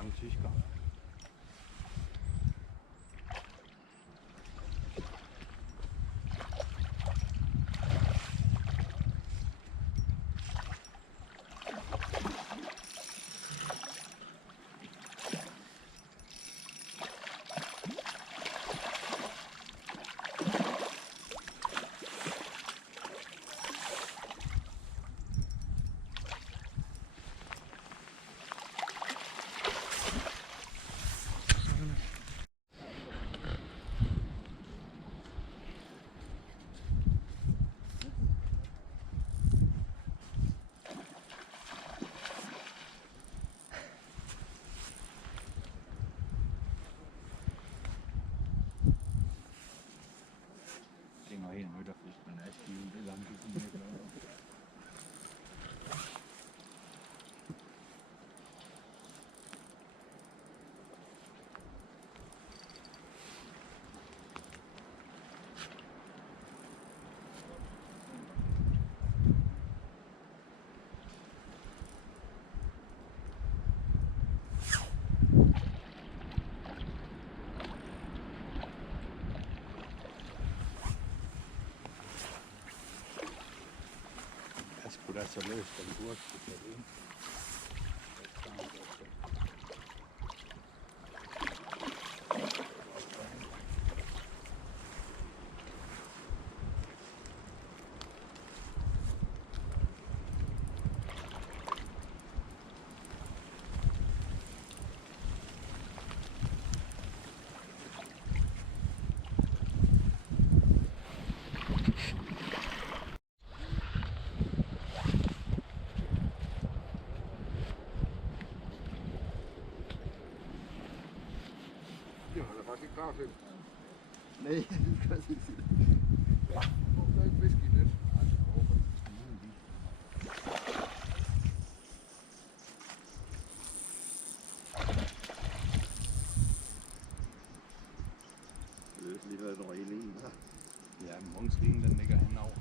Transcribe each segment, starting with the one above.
gange tysker. Det er så løst, at vi burde kunne tage ind. Klar til. Nej, det kan jeg ikke sige. Ja, der er ikke fisk i det. Det er lige været en rejling her. Ja, Mungslingen den ligger henover.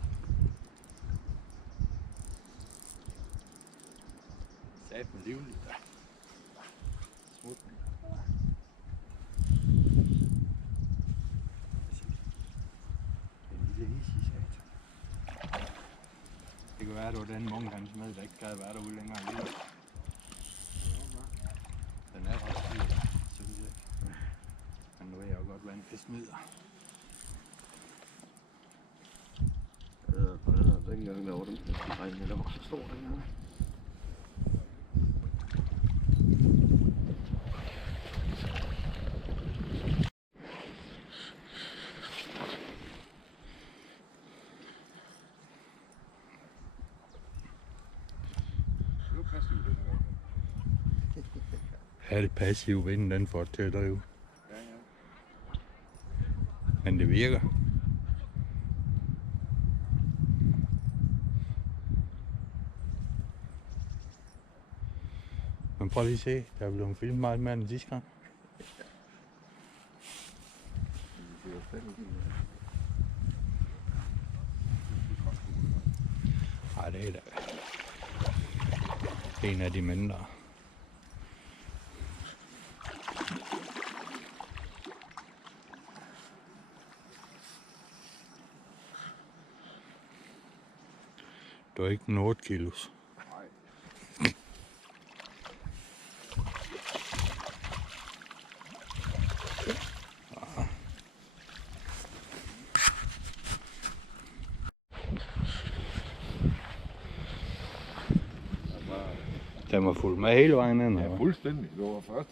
Sat med livligt. Smut. Det kan være, at det var den munk, han smed, der ikke gad være derude længere alligevel. Den er ret stiv, synes jeg. Men nu er jeg jo godt vant til smider. Dengang der var den regn, der var så stor den her. Ja, det passive vind, den får det til at drive. Ja, ja. Men det virker. Men prøv lige at se, der er blevet filmet meget mere end sidste gang. Ej, det er da en af de mindre. Det er ikke den 8 kilos. Nej. Den var fuld med hele vejen ind. Ja, fuldstændig. Det var først,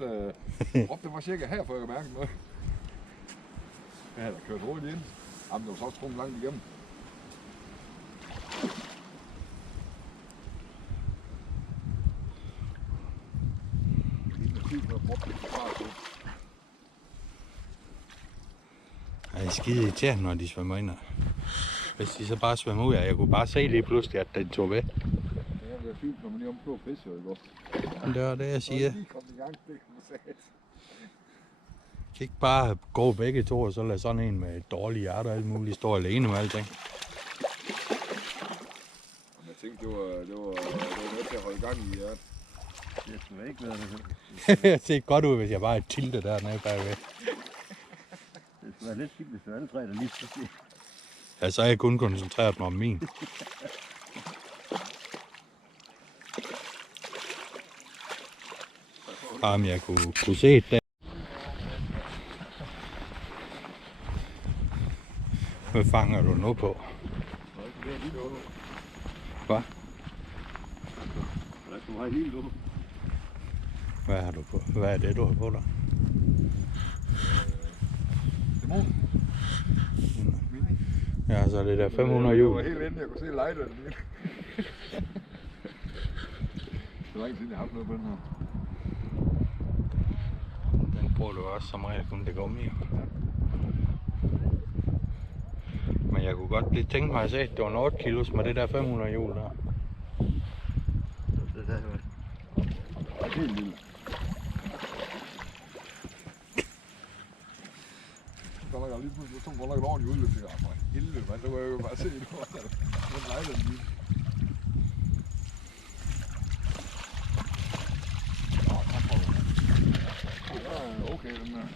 det var cirka her, før jeg mærkede noget. Jeg havde da kørt hurtigt ind. Jamen, det var så også rum langt igennem. Det er skide irriterende, når de svømmer ind. Hvis de så bare svømmer ud af, jeg kunne bare se lige pludselig, at den tog væk. Det er været fint, når man lige omslår fisk, ikke også? Det var det, jeg siger. lige kommet i gang, det kan man sige. Kan ikke bare gå begge to, og så lade sådan en med dårlige hjerter og alt muligt stå alene med alting. Jeg tænkte, det var med til at holde gang i hjertet. Det skulle ikke være det. Det ser godt ud, hvis jeg bare tilter dernede bagved. Det skulle være lidt skidt, hvis det var alle tre, der lige skulle se. Ja, så har jeg kun koncentreret mig om min. Jamen, jeg kunne se det der. Hvad fanger du nu på? Hvad? Der skulle være helt lukket. Hvad har du på? Hvad er det, du har på dig? Dæmonen. Mini. Ja, så er det der 500 Det var hjul. helt inden, jeg kunne se lighteren lige. Det var ikke siden, jeg har haft noget på den her. Den bruger du også som regel kun det gummi. Men jeg kunne godt lige tænke mig at se, at det var en 8 kilos med det der 500 hjul der. Det der var helt lille. Der var lige pludselig så godt nok et ordentligt udløb til for helvede, men det var jo bare se, det var den lighteren lige. Ja, okay, den der.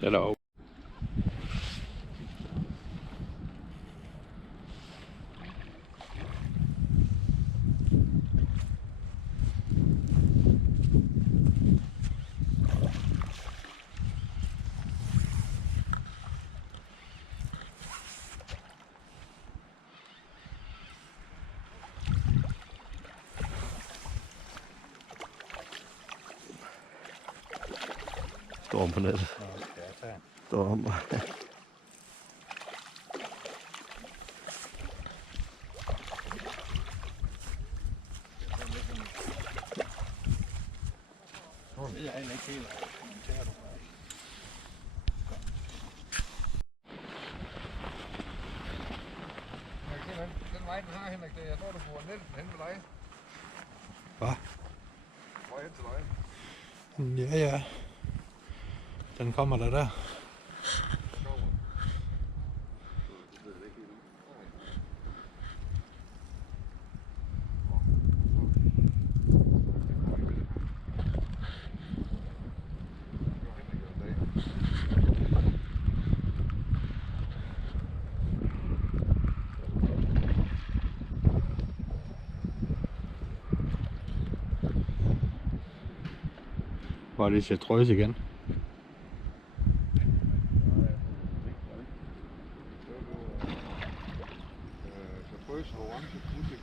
Det er da okay. Storm på nettet. Storm. Jeg er ikke helt. Den vej, den har, Henrik, jeg tror, du får nettet hen med dig. Hvad? Vej hen til dig. Ja. Den kommer der. Hvor er det chartreuse igen? Chartreuse, orange, udsigt.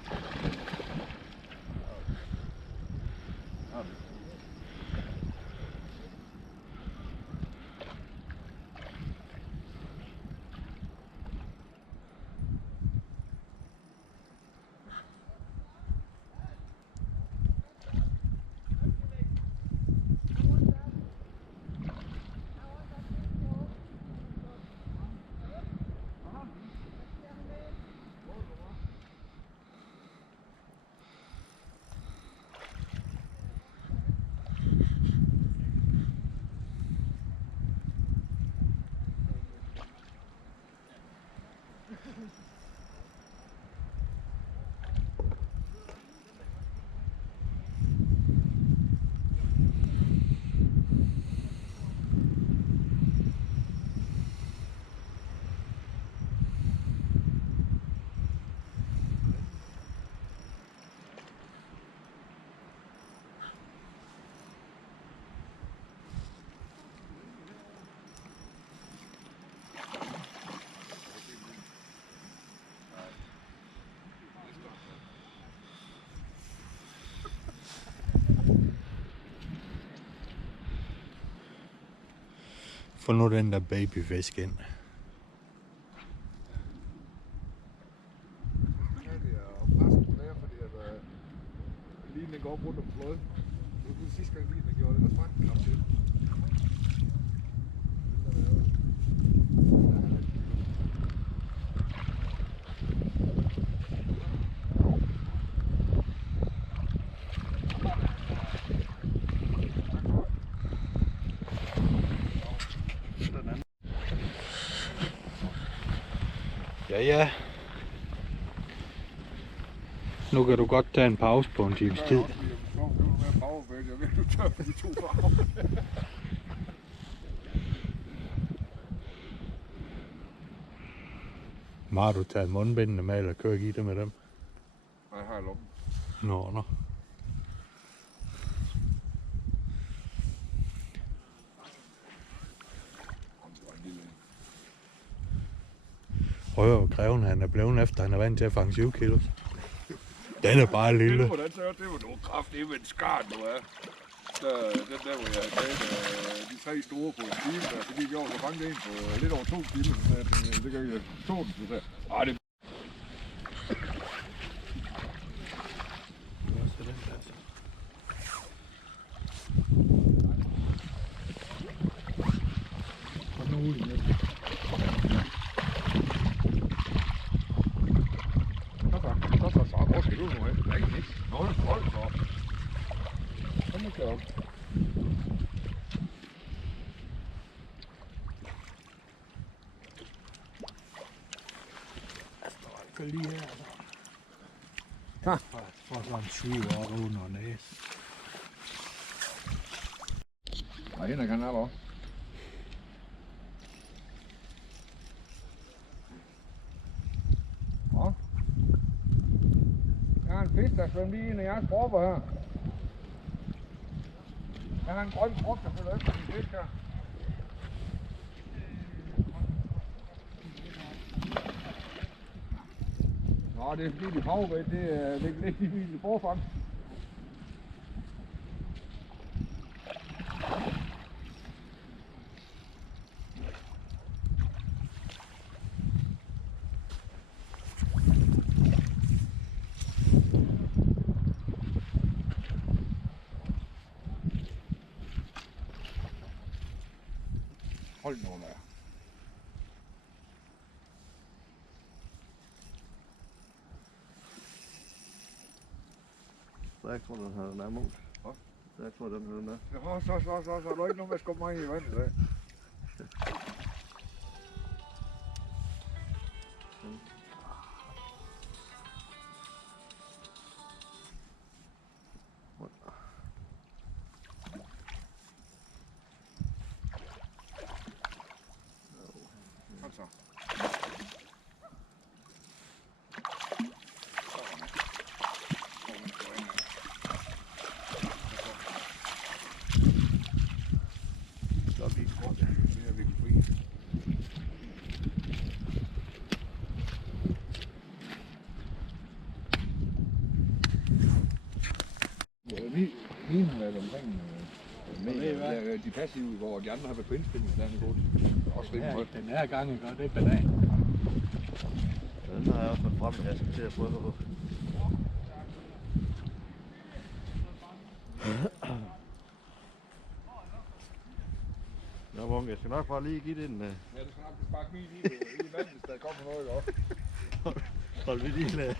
Få nu den der babyfisk ind. Linen den går op rundt om flåden. Det var sidste gang linen den gjorde det, der sprang den op til. Ja. Nu kan du godt tage en pause på en times tid. Jeg ved, du tør de 2 farver. Men har du taget mundbindene med, eller kører I det med dem? Nej, jeg har i lommen. Nå. Prøv at kræve, han er blevet efter, han er vant til at fange 7 kilo. Den er bare lille. Det var noget kraft, det er en skart, du er. Den der, hvor jeg havde taget de 3 store på en time, der, fordi jeg var så fanget en på lidt over 2 kilo, så det gør jeg 2 den, så der. Det hvor skal du nu hen? Nej, ikke. Hold så. Kom nu køre op. Gå lige her. For sådan en 20 år under næse. Nej, hende kan alle også. Jeg har en fisk, der svømmer lige ind i jeres propper her. Jeg har en grøn prop, der følger efter min fisk her. Nå, det er fordi de farvevæg, det er lidt i forfang. Hold nu med. Så jeg tror, den har den nærmere ud. Hvad? Så jeg tror, den har den med. Ja, så er der ikke nogen, der skubber mig i vandet i dag. Så. Så vi går der. Det er virkelig fri. Mine har været omkring de passive, hvor de andre har været på indspilning, der er en god. Også rimelig højt. Den her gang gør det banan. Den har jeg også fået frem, at jeg skal til at prøve på. Nå, Morten, jeg skal nok bare lige give det en... Ja, det skal nok sparke min i vandet, hvis der kommer noget op. Hold vi lige lade.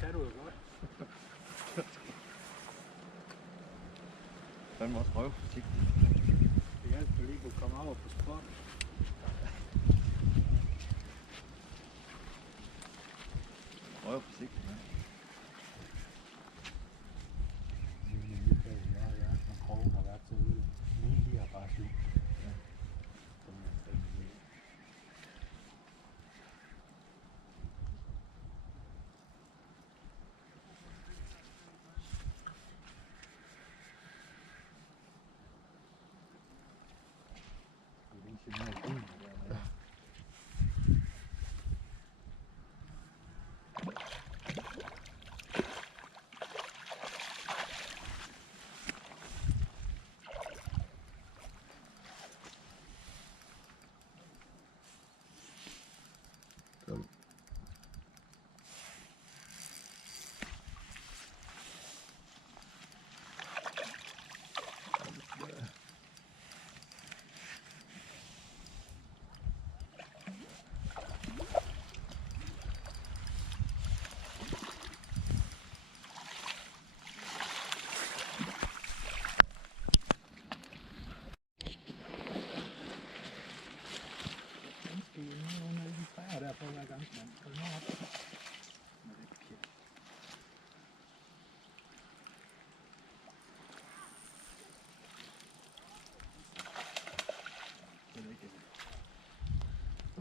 Kan du jo godt. Den må også prøve forsigtigt. Det hjælper lige at komme over på spot. Prøv forsigtigt, ja. Når krogen har været så ude. Min lige har bare slut.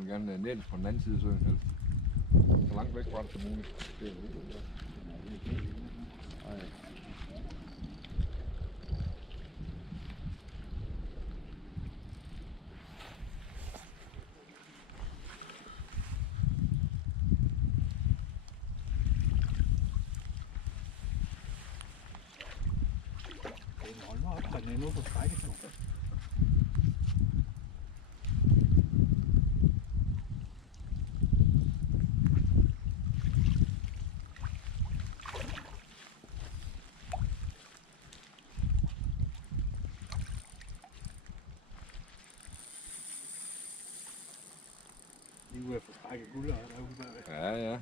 vil gerne ned på den anden side af søen helst. Så langt væk fra det som muligt. Det er det. Hold nu op, den er nu på strækket nu. Lige ude at få strækket guld og derude bagved. Ja, ja.